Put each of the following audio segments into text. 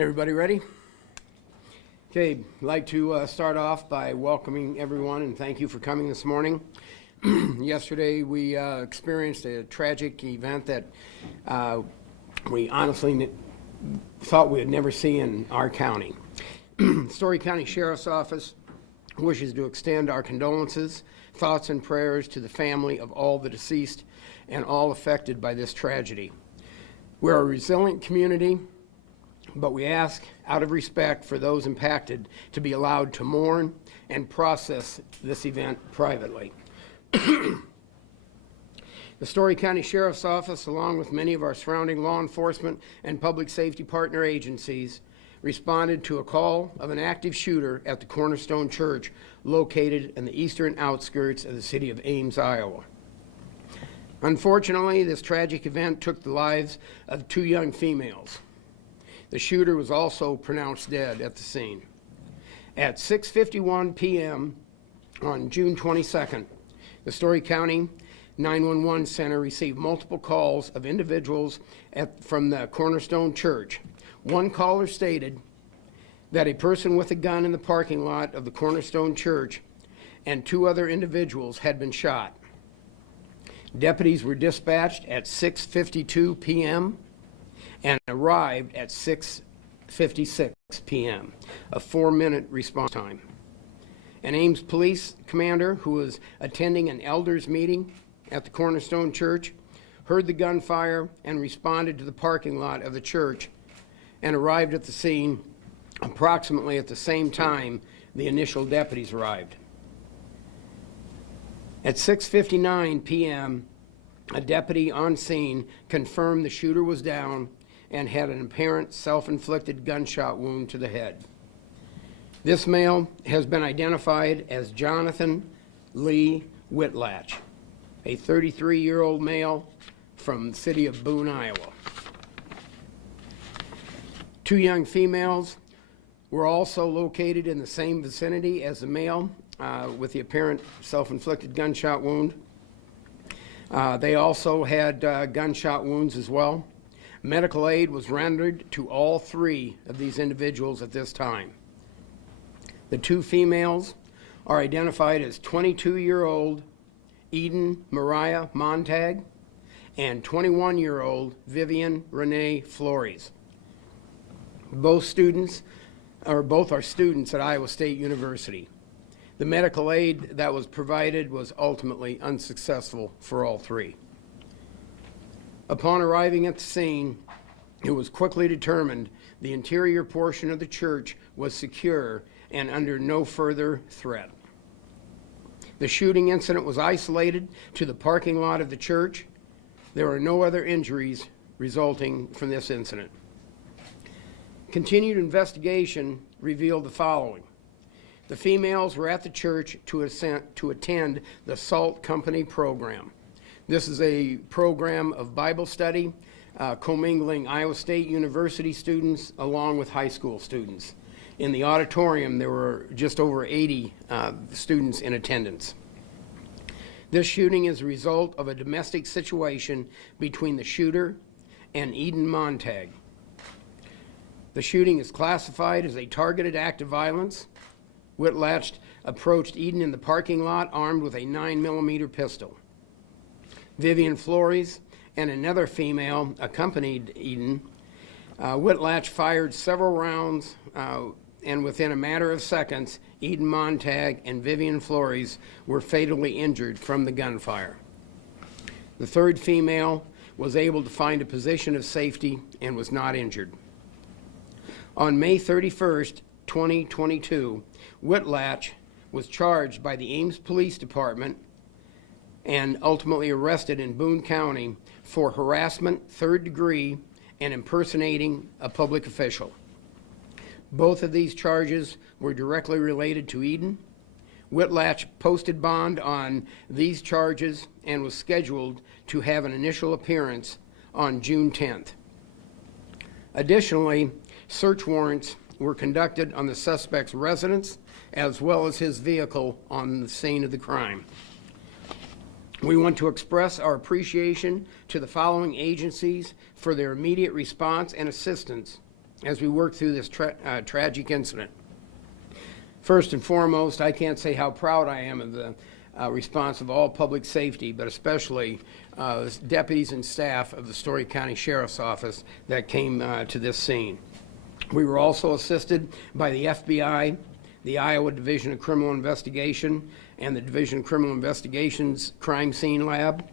Everybody ready? Okay, I'd like to start off by welcoming everyone and thank you for coming this morning. Yesterday we experienced a tragic event that we honestly thought we would never see in our county. Story County Sheriff's Office wishes to extend our condolences, thoughts, and prayers to the family of all the deceased and all affected by this tragedy. We're a resilient community, but we ask, out of respect for those impacted, to be allowed to mourn and process this event privately. The Story County Sheriff's Office, along with many of our surrounding law enforcement and public safety partner agencies, responded to a call of an active shooter at the Cornerstone Church located in the eastern outskirts of the city of Ames, Iowa. Unfortunately, this tragic event took the lives of 2 young females. The shooter was also pronounced dead at the scene. At 6:51 p.m. on June 22nd, the Story County 911 Center received multiple calls of individuals from the Cornerstone Church. One caller stated that a person with a gun in the parking lot of the Cornerstone Church and 2 other individuals had been shot. Deputies were dispatched at 6:52 p.m. and arrived at 6:56 p.m., a 4-minute response time. An Ames police commander who was attending an elders meeting at the Cornerstone Church heard the gunfire and responded to the parking lot of the church and arrived at the scene approximately at the same time the initial deputies arrived. At 6:59 p.m., a deputy on scene confirmed the shooter was down and had an apparent self-inflicted gunshot wound to the head. This male has been identified as Jonathan Lee Whitlatch, a 33-year-old male from the city of Boone, Iowa. 2 young females were also located in the same vicinity as the male with the apparent self-inflicted gunshot wound. They also had gunshot wounds as well. Medical aid was rendered to all 3 of these individuals at this time. The 2 females are identified as 22-year-old Eden Mariah Montang and 21-year-old Vivian Renee Flores. Both are students at Iowa State University. The medical aid that was provided was ultimately unsuccessful for all 3. Upon arriving at the scene, it was quickly determined the interior portion of the church was secure and under no further threat. The shooting incident was isolated to the parking lot of the church. There are no other injuries resulting from this incident. Continued investigation revealed the following. The females were at the church to attend the SALT Company program. This is a program of Bible study, commingling Iowa State University students along with high school students. In the auditorium, there were just over 80 students in attendance. This shooting is a result of a domestic situation between the shooter and Eden Montang. The shooting is classified as a targeted act of violence. Whitlatch approached Eden in the parking lot armed with a 9mm pistol. Vivian Flores and another female accompanied Eden. Whitlatch fired several rounds, and within a matter of seconds, Eden Montang and Vivian Flores were fatally injured from the gunfire. The 3rd female was able to find a position of safety and was not injured. On May 31st, 2022, Whitlatch was charged by the Ames Police Department and ultimately arrested in Boone County for harassment, 3rd degree, and impersonating a public official. Both of these charges were directly related to Eden. Whitlatch posted bond on these charges and was scheduled to have an initial appearance on June 10th. Additionally, search warrants were conducted on the suspect's residence as well as his vehicle on the scene of the crime. We want to express our appreciation to the following agencies for their immediate response and assistance as we work through this tragic incident. First and foremost, I can't say how proud I am of the response of all public safety, but especially deputies and staff of the Story County Sheriff's Office that came to this scene. We were also assisted by the FBI, the Iowa Division of Criminal Investigation, and the Division of Criminal Investigations Crime Scene Lab,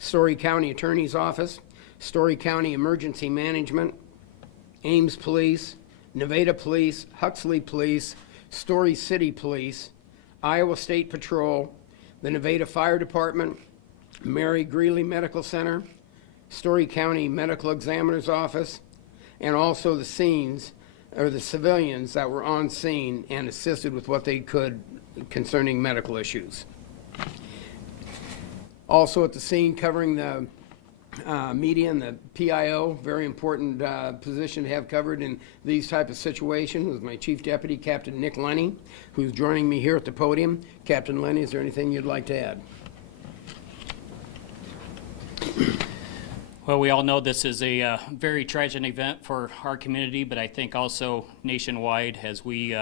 Story County Attorney's Office, Story County Emergency Management, Ames Police, Nevada Police, Huxley Police, Story City Police, Iowa State Patrol, the Nevada Fire Department, Mary Greeley Medical Center, Story County Medical Examiner's Office, and also the civilians that were on scene and assisted with what they could concerning medical issues. Also at the scene, covering the media and the PIO, very important position to have covered in these type of situations, was my Chief Deputy, Captain Nick Lenny, who's joining me here at the podium. Captain Lenny, is there anything you'd like to add? Well, we all know this is a very tragic event for our community, but I think also nationwide as we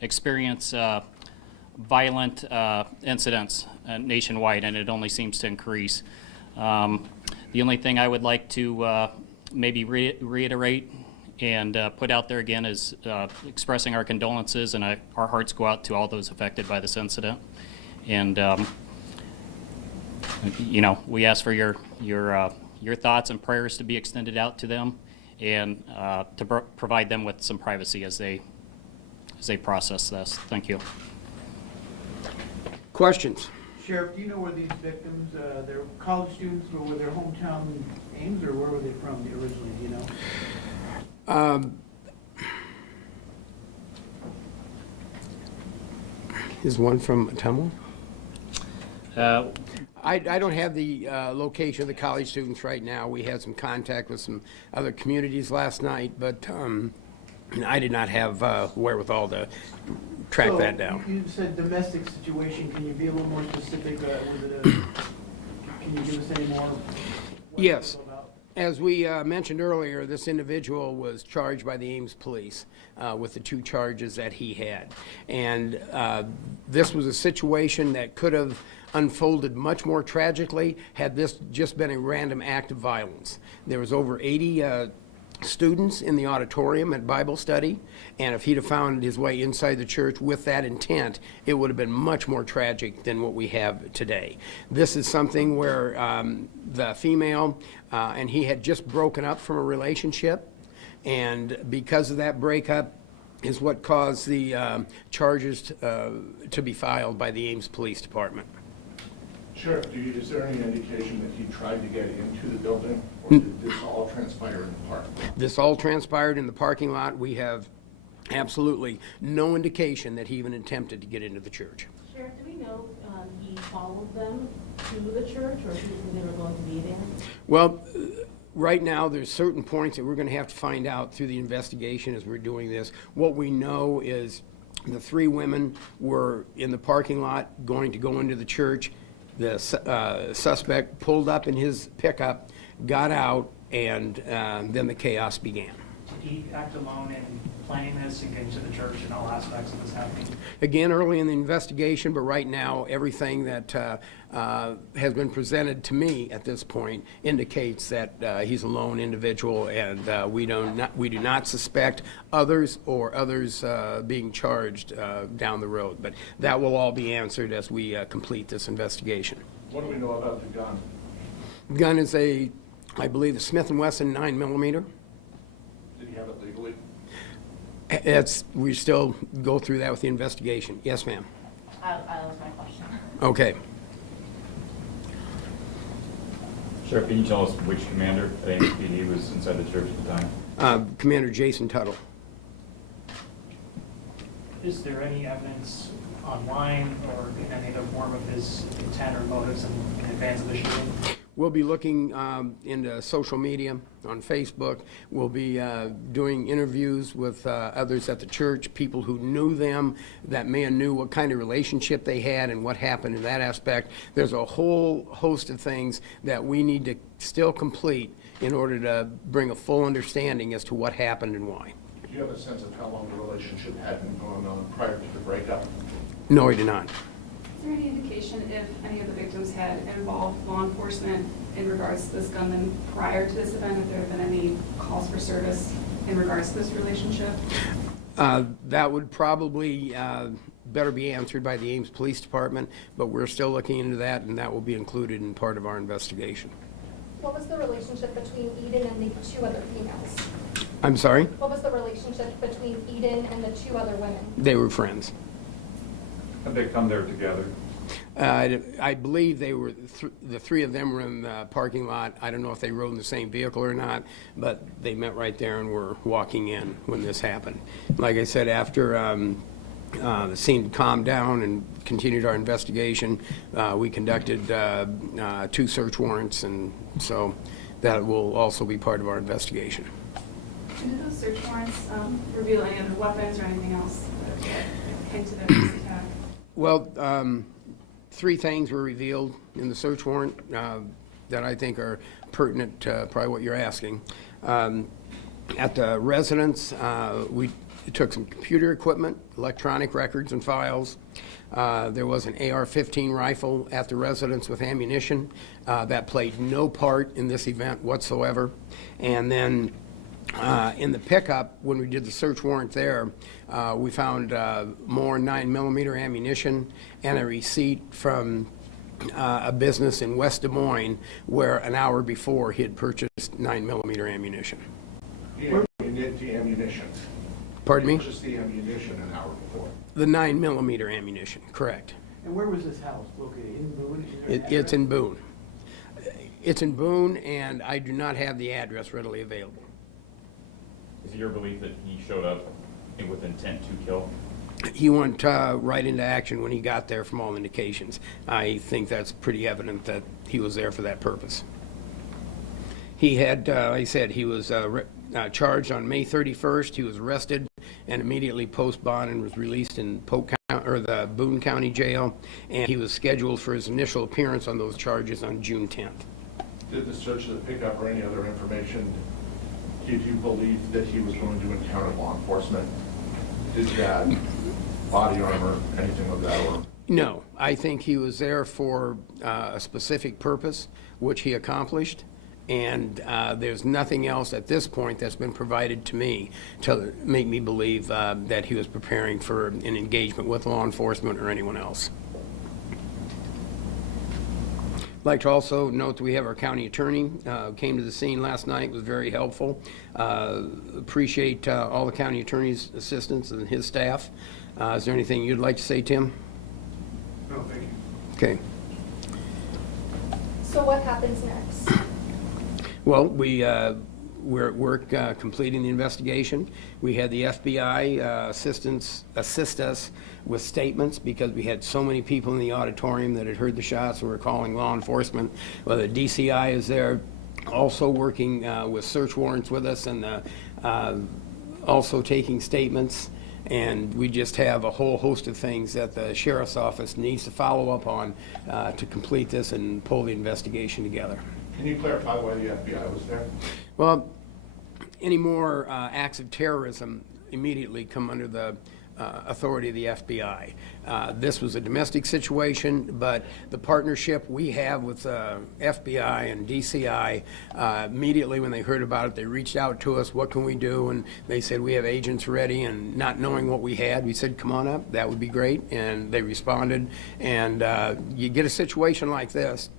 experience violent incidents nationwide, and it only seems to increase. The only thing I would like to maybe reiterate and put out there again is expressing our condolences, and our hearts go out to all those affected by this incident. And you know, we ask for your thoughts and prayers to be extended out to them, and to provide them with some privacy as they process this. Thank you. Questions? Sheriff, do you know where these victims, they're college students, or were their hometown Ames, or where were they from originally, do you know? Is one from Temple? Uh, I don't have the location of the college students right now. We had some contact with some other communities last night, but I did not have wherewithal to track that down. You said domestic situation. Can you be a little more specific? Can you give us any more? Yes. As we mentioned earlier, this individual was charged by the Ames police with the 2 charges that he had. And this was a situation that could have unfolded much more tragically had this just been a random act of violence. There was over 80 students in the auditorium at Bible study, and if he'd have found his way inside the church with that intent, it would have been much more tragic than what we have today. This is something where the female and he had just broken up from a relationship, and because of that breakup is what caused the charges to be filed by the Ames Police Department. Sheriff, is there any indication that he tried to get into the building, or did this all transpire in the park? This all transpired in the parking lot. We have absolutely no indication that he even attempted to get into the church. Sheriff, do we know he followed them to the church, or he knew they were going to be there? Well, right now, there's certain points that we're going to have to find out through the investigation as we're doing this. What we know is the 3 women were in the parking lot going to go into the church. The suspect pulled up in his pickup, got out, and then the chaos began. Did he act alone in planning this and getting to the church and all aspects of this happening? Again, early in the investigation, but right now, everything that has been presented to me at this point indicates that he's a lone individual, and we do not suspect others or others being charged down the road. But that will all be answered as we complete this investigation. What do we know about the gun? Gun is I believe, a Smith & Wesson 9mm. Did he have it legally? We still go through that with the investigation. Yes, ma'am. That was my question. Okay. Sheriff, can you tell us which commander at Ames PD was inside the church at the time? Commander Jason Tuttle. Is there any evidence online or in any other form of his intent or motives in advance of the shooting? We'll be looking into social media on Facebook. We'll be doing interviews with others at the church, people who knew them, that may have knew what kind of relationship they had and what happened in that aspect. There's a whole host of things that we need to still complete in order to bring a full understanding as to what happened and why. Do you have a sense of how long the relationship had been going on prior to the breakup? No, I do not. Is there any indication if any of the victims had involved law enforcement in regards to this gunman prior to this event, if there have been any calls for service in regards to this relationship? That would probably better be answered by the Ames Police Department, but we're still looking into that, and that will be included in part of our investigation. What was the relationship between Eden and the two other females? I'm sorry? What was the relationship between Eden and the two other women? They were friends. How'd they come there together? I believe they were, the three of them were in the parking lot. I don't know if they rode in the same vehicle or not, but they met right there and were walking in when this happened. Like I said, after the scene calmed down and continued our investigation, we conducted 2 search warrants, and so that will also be part of our investigation. And did those search warrants reveal any other weapons or anything else that hinted at this attack? Well, 3 things were revealed in the search warrant that I think are pertinent to probably what you're asking. At the residence, we took some computer equipment, electronic records and files. There was an AR-15 rifle at the residence with ammunition that played no part in this event whatsoever. And then in the pickup, when we did the search warrant there, we found more 9mm ammunition and a receipt from a business in West Des Moines where an hour before he had purchased 9mm ammunition. The ammunition. Pardon me? Purchased the ammunition an hour before. The 9mm ammunition, correct. And where was this house located? In Boone? Is there an It's address? in Boone. It's in Boone, and I do not have the address readily available. Is it your belief that he showed up with intent to kill? He went right into action when he got there from all indications. I think that's pretty evident that he was there for that purpose. He had, like I said, he was charged on May 31st. He was arrested and immediately post-bond and was released in the Boone County Jail, and he was scheduled for his initial appearance on those charges on June 10th. Did the search of the pickup or any other information, did you believe that he was going to encounter law enforcement? Did that body armor, anything of that order? No, I think he was there for a specific purpose, which he accomplished, and there's nothing else at this point that's been provided to me to make me believe that he was preparing for an engagement with law enforcement or anyone else. I'd like to also note that we have our county attorney, came to the scene last night, was very helpful. Appreciate all the county attorney's assistance and his staff. Is there anything you'd like to say, Tim? No, thank you. Okay. So what happens next? Well, we're at work completing the investigation. We had the FBI assist us with statements because we had so many people in the auditorium that had heard the shots and were calling law enforcement. Well, the DCI is there also working with search warrants with us and also taking statements. And we just have a whole host of things that the sheriff's office needs to follow up on to complete this and pull the investigation together. Can you clarify why the FBI was there? Well, any more acts of terrorism immediately come under the authority of the FBI. This was a domestic situation, but the partnership we have with FBI and DCI, immediately when they heard about it, they reached out to us, what can we do? And they said, we have agents ready, and not knowing what we had, we said, come on up, that would be great. And they responded, and you get a situation like this,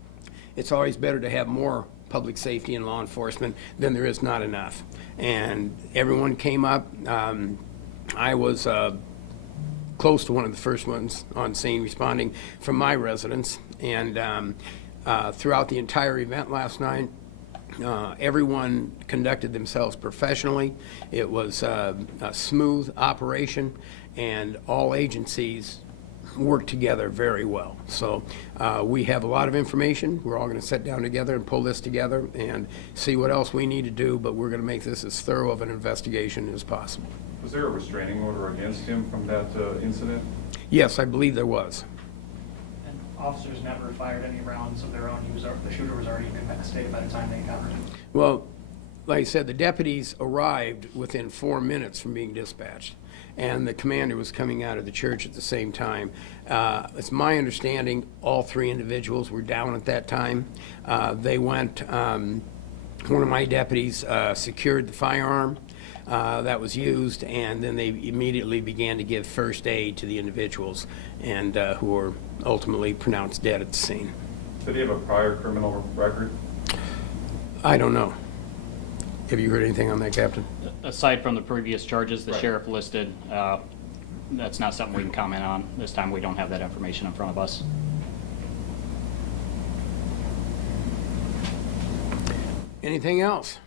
it's always better to have more public safety and law enforcement than there is not enough. And everyone came up. I was close to one of the first ones on scene responding from my residence. And throughout the entire event last night, everyone conducted themselves professionally. It was a smooth operation, and all agencies work together very well. So we have a lot of information. We're all going to sit down together and pull this together and see what else we need to do, but we're going to make this as thorough of an investigation as possible. Was there a restraining order against him from that incident? Yes, I believe there was. And officers never fired any rounds of their own. The shooter was already incapacitated by the time they encountered him. Well, like I said, the deputies arrived within 4 minutes from being dispatched, and the commander was coming out of the church at the same time. It's my understanding all 3 individuals were down at that time. They went, one of my deputies secured the firearm that was used, and then they immediately began to give first aid to the individuals, and who were ultimately pronounced dead at the scene. Did he have a prior criminal record? I don't know. Have you heard anything on that, Captain? Aside from the previous charges the Right. sheriff listed, that's not something we can comment on. This time, we don't have that information in front of us. Anything else?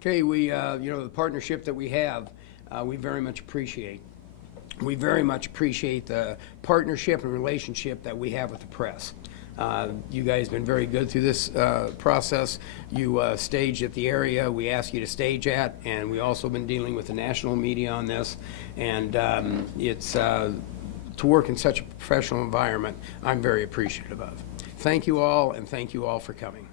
Okay, we, the partnership that we have, we very much appreciate. We very much appreciate the partnership and relationship that we have with the press. You guys have been very good through this process. You staged at the area we asked you to stage at, and we also been dealing with the national media on this. And it's to work in such a professional environment, I'm very appreciative of. Thank you all, and thank you all for coming.